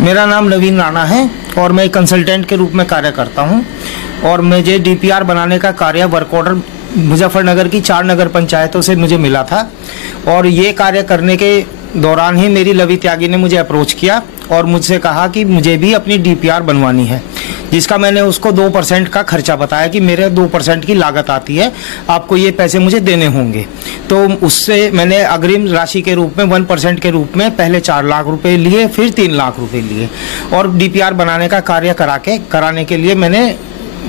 मेरा नाम नवीन राणा है और मैं कंसल्टेंट के रूप में कार्य करता हूं और मुझे डीपीआर बनाने का कार्य वर्क ऑर्डर मुजफ्फरनगर की 4 नगर पंचायतों से मुझे मिला था और ये कार्य करने के दौरान ही मेरी लवी त्यागी ने मुझे अप्रोच किया और मुझसे कहा कि मुझे भी अपनी डीपीआर बनवानी है, जिसका मैंने उसको 2% का खर्चा बताया कि मेरे 2% की लागत आती है, आपको ये पैसे मुझे देने होंगे। तो उससे मैंने अग्रिम राशि के रूप में 1% के रूप में पहले 4 लाख रुपए लिए, फिर 3 लाख रुपए लिए और डीपीआर बनाने का कार्य कराने के लिए मैंने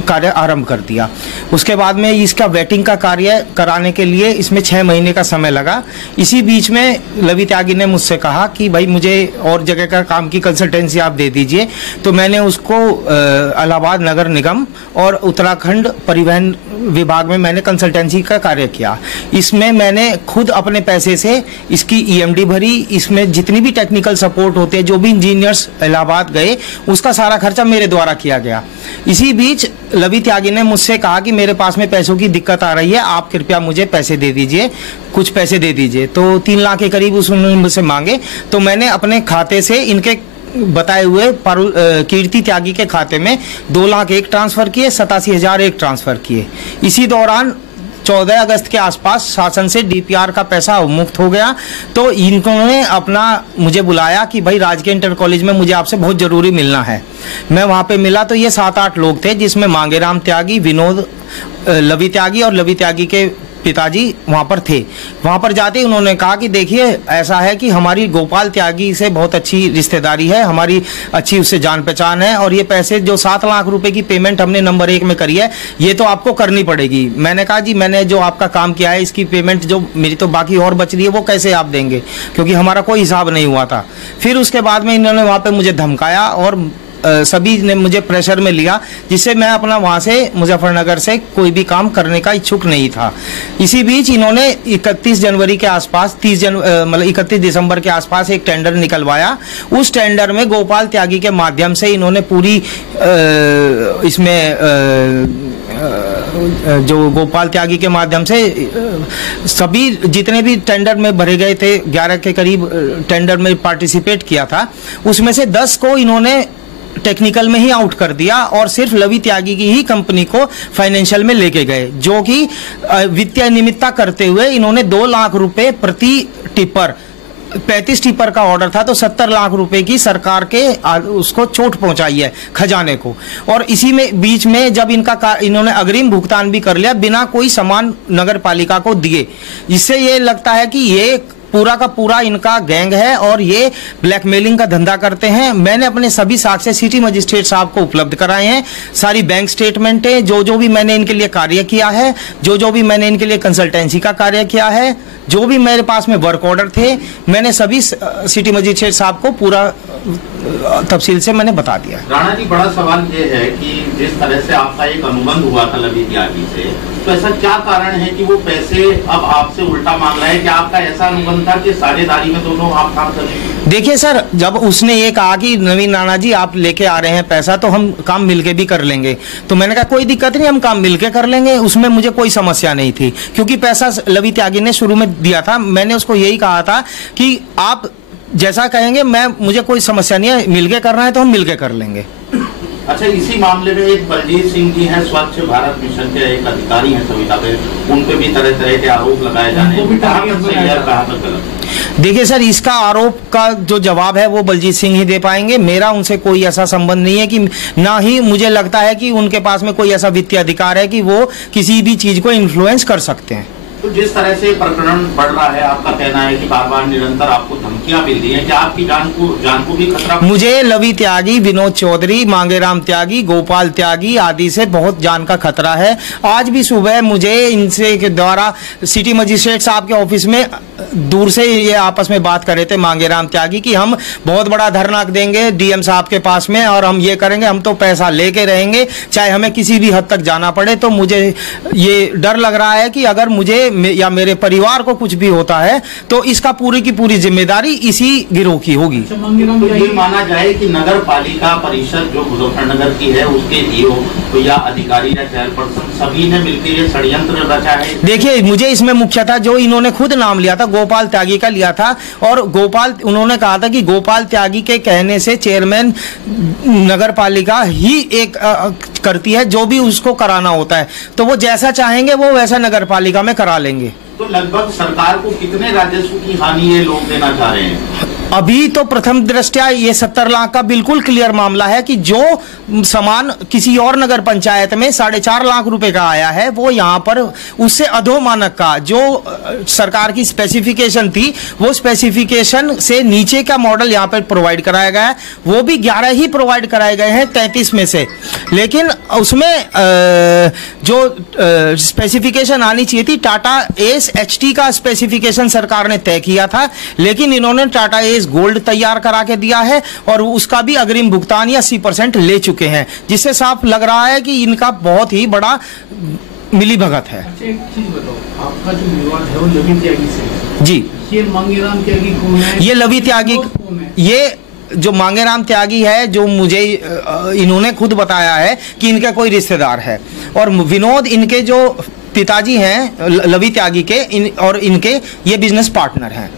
कार्य आरंभ कर दिया। उसके बाद में इसका वेटिंग का कार्य कराने के लिए इसमें 6 महीने का समय लगा। इसी बीच में लवी त्यागी ने मुझसे कहा कि भाई मुझे और जगह का काम की कंसल्टेंसी आप दे दीजिए, तो मैंने उसको इलाहाबाद नगर निगम और उत्तराखंड परिवहन विभाग में मैंने कंसल्टेंसी का कार्य किया। इसमें मैंने खुद अपने पैसे से इसकी ईएमडी भरी, इसमें जितनी भी टेक्निकल सपोर्ट होते हैं, जो भी इंजीनियर्स इलाहाबाद गए, उसका सारा खर्चा मेरे द्वारा किया गया। इसी बीच लवी त्यागी ने मुझसे कहा कि मेरे पास में पैसों की दिक्कत आ रही है, आप कृपया मुझे पैसे दे दीजिए, कुछ पैसे दे दीजिए। तो 3 लाख के करीब उन्होंने मुझसे मांगे, तो मैंने अपने खाते से इनके बताए हुए कीर्ति त्यागी के खाते में 2 लाख एक ट्रांसफर किए, 87,000 एक ट्रांसफर किए। इसी दौरान 14 अगस्त के आसपास शासन से डीपीआर का पैसा अवमुक्त हो गया, तो इन्होंने अपना मुझे बुलाया कि भाई राजकीय इंटर कॉलेज में मुझे आपसे बहुत जरूरी मिलना है। मैं वहां पे मिला तो ये 7-8 लोग थे, जिसमें मांगेराम त्यागी, विनोद, लवी त्यागी और लवी त्यागी के पिताजी वहां पर थे। वहां पर जाते ही उन्होंने कहा कि देखिए ऐसा है कि हमारी गोपाल त्यागी से बहुत अच्छी रिश्तेदारी है, हमारी अच्छी उससे जान पहचान है और ये पैसे जो 7 लाख रुपए की पेमेंट हमने नंबर 1 में करी है, ये तो आपको करनी पड़ेगी। मैंने कहा जी मैंने जो आपका काम किया है, इसकी पेमेंट जो मेरी तो बाकी और बच रही है वो कैसे आप देंगे, क्योंकि हमारा कोई हिसाब नहीं हुआ था। फिर उसके बाद में इन्होंने वहां पर मुझे धमकाया और सभी ने मुझे प्रेशर में लिया, जिससे मैं अपना वहां से मुजफ्फरनगर से कोई भी काम करने का इच्छुक नहीं था। इसी बीच इन्होंने 31 जनवरी के आसपास 31 दिसंबर के आसपास एक टेंडर निकलवाया। उस टेंडर में गोपाल त्यागी के माध्यम से इन्होंने पूरी इसमें जो गोपाल त्यागी के माध्यम से सभी जितने भी टेंडर में भरे गए थे, 11 के करीब टेंडर में पार्टिसिपेट किया था, उसमें से 10 को इन्होंने टेक्निकल में ही आउट कर दिया और सिर्फ लवी त्यागी की ही कंपनी को फाइनेंशियल में लेके गए, जो कि वित्तीय अनियमितता करते हुए इन्होंने 2 लाख रुपए प्रति टिपर, 35 टिपर का ऑर्डर था तो 70 लाख रुपए की सरकार के उसको चोट पहुंचाई है खजाने को। और इसी में बीच में जब इन्होंने अग्रिम भुगतान भी कर लिया बिना कोई सामान नगर पालिका को दिए, जिससे ये लगता है कि ये पूरा का पूरा इनका गैंग है और ये ब्लैकमेलिंग का धंधा करते हैं। मैंने अपने सभी साक्ष्य सिटी मजिस्ट्रेट साहब को उपलब्ध कराए हैं, सारी बैंक स्टेटमेंटें, जो भी मैंने इनके लिए कार्य किया है, जो भी मैंने इनके लिए कंसल्टेंसी का कार्य किया है, जो भी मेरे पास में वर्क ऑर्डर थे, मैंने सभी सिटी मजिस्ट्रेट साहब को पूरा तफसील से मैंने बता दिया। राणा जी, बड़ा सवाल ये है कि जिस तरह से आपका एक अनुबंध हुआ था लवी त्यागी से, तो ऐसा क्या कारण है कि वो पैसे अब आपसे उल्टा मांग रहा है? कि आपका ऐसा अनुबंध था कि साझेदारी में दोनों आप काम करेंगे? देखिए सर, जब उसने ये कहा कि नवीन राणा जी आप लेके आ रहे हैं पैसा, तो हम काम मिलके भी कर लेंगे, तो मैंने कहा कोई दिक्कत नहीं, हम काम मिलके कर लेंगे, उसमें मुझे कोई समस्या नहीं थी, क्योंकि पैसा लवी त्यागी ने शुरू में दिया था। मैंने उसको यही कहा था कि आप जैसा कहेंगे, मुझे कोई समस्या नहीं है, मिलके करना है तो हम मिलके कर लेंगे। अच्छा, इसी मामले में एक बलजीत सिंह जी हैं, स्वच्छ भारत मिशन के एक अधिकारी हैं सविता पे, उन पे भी तरह तरह के आरोप लगाए जाने हैं। देखिए सर, इसका आरोप का जो जवाब है वो बलजीत सिंह ही दे पाएंगे। मेरा उनसे कोई ऐसा संबंध नहीं है कि, ना ही मुझे लगता है कि उनके पास में कोई ऐसा वित्तीय अधिकार है कि वो किसी भी चीज को इन्फ्लुएंस कर सकते हैं। तो जिस तरह से प्रकरण बढ़ रहा है, आपका कहना है कि बार बार निरंतर आपको धमकियां मिल रही हैं, क्या आपकी जान को भी खतरा? मुझे लवी त्यागी, विनोद चौधरी, मांगेराम त्यागी, गोपाल त्यागी आदि से बहुत जान का खतरा है। आज भी सुबह मुझे इनसे के द्वारा सिटी मजिस्ट्रेट साहब के ऑफिस में दूर से ये आपस में बात कर रहे थे, मांगेराम त्यागी, कि हम बहुत बड़ा धरना देंगे डीएम साहब के पास में और हम ये करेंगे, हम तो पैसा लेके रहेंगे चाहे हमें किसी भी हद तक जाना पड़े। तो मुझे ये डर लग रहा है कि अगर मुझे या मेरे परिवार को कुछ भी होता है तो इसका पूरी की पूरी जिम्मेदारी इसी गिरोह की होगी। तो ये माना जाए कि नगर पालिका परिषद जो मुजफ्फरनगर की है उसके ईओ या अधिकारी या चेयरपर्सन सभी ने मिलकर ये षड्यंत्र रचा है। देखिए, मुझे इसमें मुख्यतः जो इन्होंने खुद नाम लिया था गोपाल त्यागी का लिया था, और उन्होंने कहा था कि गोपाल त्यागी के कहने से चेयरमैन नगर पालिका ही एक करती है, जो भी उसको कराना होता है तो वो जैसा चाहेंगे वो वैसा नगर पालिका में करा लेंगे। तो लगभग सरकार को कितने राजस्व की हानि ये लोग देना चाह रहे हैं? अभी तो प्रथम दृष्टया ये 70 लाख का बिल्कुल क्लियर मामला है कि जो सामान किसी और नगर पंचायत में 4.5 लाख रुपए का आया है वो यहाँ पर उससे अधोमानक का जो सरकार की स्पेसिफिकेशन थी वो स्पेसिफिकेशन से नीचे का मॉडल यहाँ पर प्रोवाइड कराया गया है। वो भी 11 ही प्रोवाइड कराए गए हैं 33 में से, लेकिन उसमें जो स्पेसिफिकेशन आनी चाहिए थी टाटा एस HT का स्पेसिफिकेशन सरकार ने तय किया था, लेकिन इन्होंने टाटा एस गोल्ड तैयार करा के दिया है और उसका भी अग्रिम भुगतान 80% ले चुके हैं, जिससे साफ लग रहा है कि इनका बहुत ही बड़ा मिलीभगत है। अच्छा, एक चीज बताओ, आपका जो विवाद है वो लवी त्यागी से जी, ये मांगेराम त्यागी कौन है? ये लवी त्यागी, ये जो मांगेराम त्यागी है जो मुझे इन्होंने खुद बताया है कि इनका कोई रिश्तेदार है, और विनोद इनके जो पिताजी हैं लवी त्यागी के और इनके ये बिजनेस पार्टनर हैं।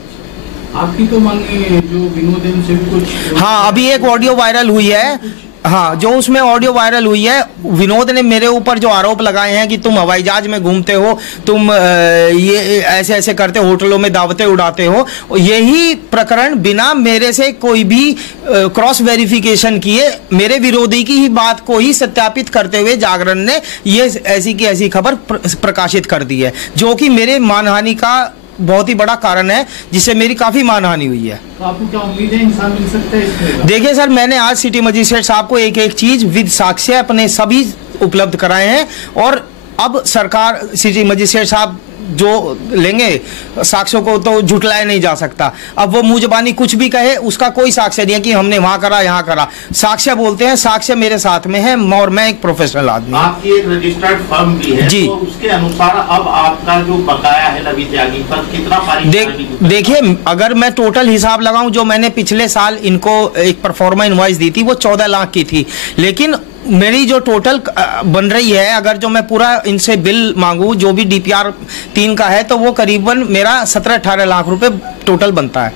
आपकी तो मांगे जो विनोद है उनसे भी कुछ? हाँ, अभी एक ऑडियो वायरल हुई है। हाँ, जो उसमें ऑडियो वायरल हुई है, विनोद ने मेरे ऊपर जो आरोप लगाए हैं कि तुम हवाई जहाज में घूमते हो, तुम ये ऐसे ऐसे करते, होटलों में दावतें उड़ाते हो, यही प्रकरण बिना मेरे से कोई भी क्रॉस वेरिफिकेशन किए मेरे विरोधी की ही बात को ही सत्यापित करते हुए जागरण ने ये ऐसी की ऐसी खबर प्रकाशित कर दी है, जो कि मेरे मानहानि का बहुत ही बड़ा कारण है, जिससे मेरी काफी मानहानि हुई है। तो आपको क्या उम्मीद है इंसान मिल सकता है इसमें? देखिए सर, मैंने आज सिटी मजिस्ट्रेट साहब को एक एक चीज विद साक्ष्य अपने सभी उपलब्ध कराए हैं, और अब सरकार सिटी मजिस्ट्रेट साहब जो लेंगे साक्ष्यों को तो झुटलाया नहीं जा सकता। अब वो मुंह ज़बानी कुछ भी कहे, उसका कोई साक्ष्य नहीं है कि हमने वहां करा यहाँ करा। साक्ष्य बोलते हैं, साक्ष्य मेरे साथ में है, और मैं एक प्रोफेशनल आदमी। आपकी एक रजिस्टर्ड फर्म भी है जी, तो उसके अनुसार अब आपका जो बकाया है लवी त्यागी पर कितना? देखिए, अगर मैं टोटल हिसाब लगाऊं, जो मैंने पिछले साल इनको एक परफॉर्मा इनवॉइस दी थी वो 14 लाख की थी, लेकिन मेरी जो टोटल बन रही है, अगर जो मैं पूरा इनसे बिल मांगू जो भी DPR 3 का है, तो वो करीबन मेरा 17-18 लाख रुपए टोटल बनता है।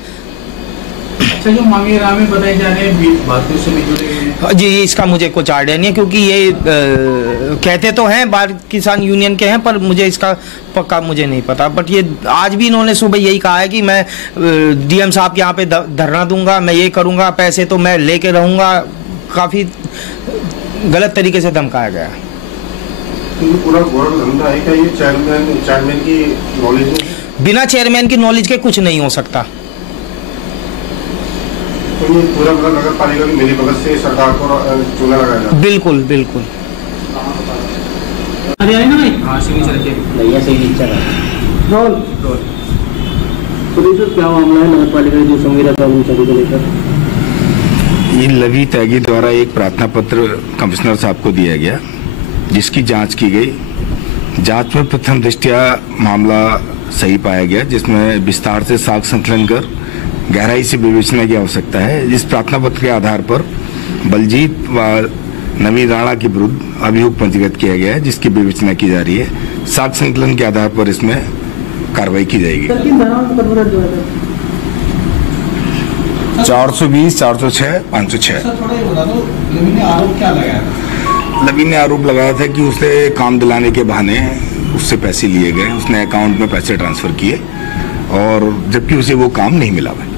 अच्छा, जो मांगेराम में बताए जा रहे हैं बातों से जुड़े हैं जी, इसका मुझे कुछ आइडिया नहीं है, क्योंकि ये कहते तो हैं भारत किसान यूनियन के हैं, पर मुझे इसका पक्का मुझे नहीं पता। बट ये आज भी इन्होंने सुबह यही कहा है कि मैं DM साहब के यहाँ पे धरना दूंगा, मैं ये करूंगा, पैसे तो मैं लेके रहूंगा। काफी गलत तरीके से धमकाया गया है। तो ये पूरा गौरव धंधा है क्या? ये चेयरमैन की नॉलेज में? बिना चेयरमैन की नॉलेज के कुछ नहीं हो सकता। तो ये पूरा नगर पालिका की मिलीभगत से सरकार को चूना लगाया जाए? बिल्कुल बिल्कुल। क्या मामला है नगर पालिका जो संविदा कर्मचारी को लेकर? ये लवी त्यागी द्वारा एक प्रार्थना पत्र कमिश्नर साहब को दिया गया, जिसकी जांच की गई। जांच में प्रथम दृष्टया मामला सही पाया गया, जिसमें विस्तार से साक्ष्य संकलन कर गहराई से विवेचना की आवश्यकता है। इस प्रार्थना पत्र के आधार पर बलजीत व नवीन राणा के विरुद्ध अभियोग पंजीकृत किया गया है, जिसकी विवेचना की जा रही है। साक्ष्य संकलन के आधार पर इसमें कार्रवाई की जाएगी। 420, 406, 506। लवी ने आरोप लगाया था कि उसने काम दिलाने के बहाने उससे पैसे लिए गए, उसने अकाउंट में पैसे ट्रांसफर किए, और जबकि उसे वो काम नहीं मिला है।